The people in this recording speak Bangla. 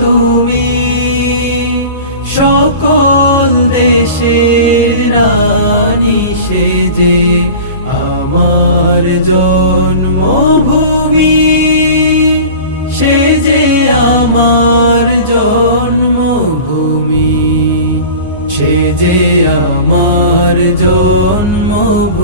তুমি সকল দেশের রানী সেজে আমার জন্মভূমি সেজে আমার জন্মভূমি সেজে আমার জন্মভূমি।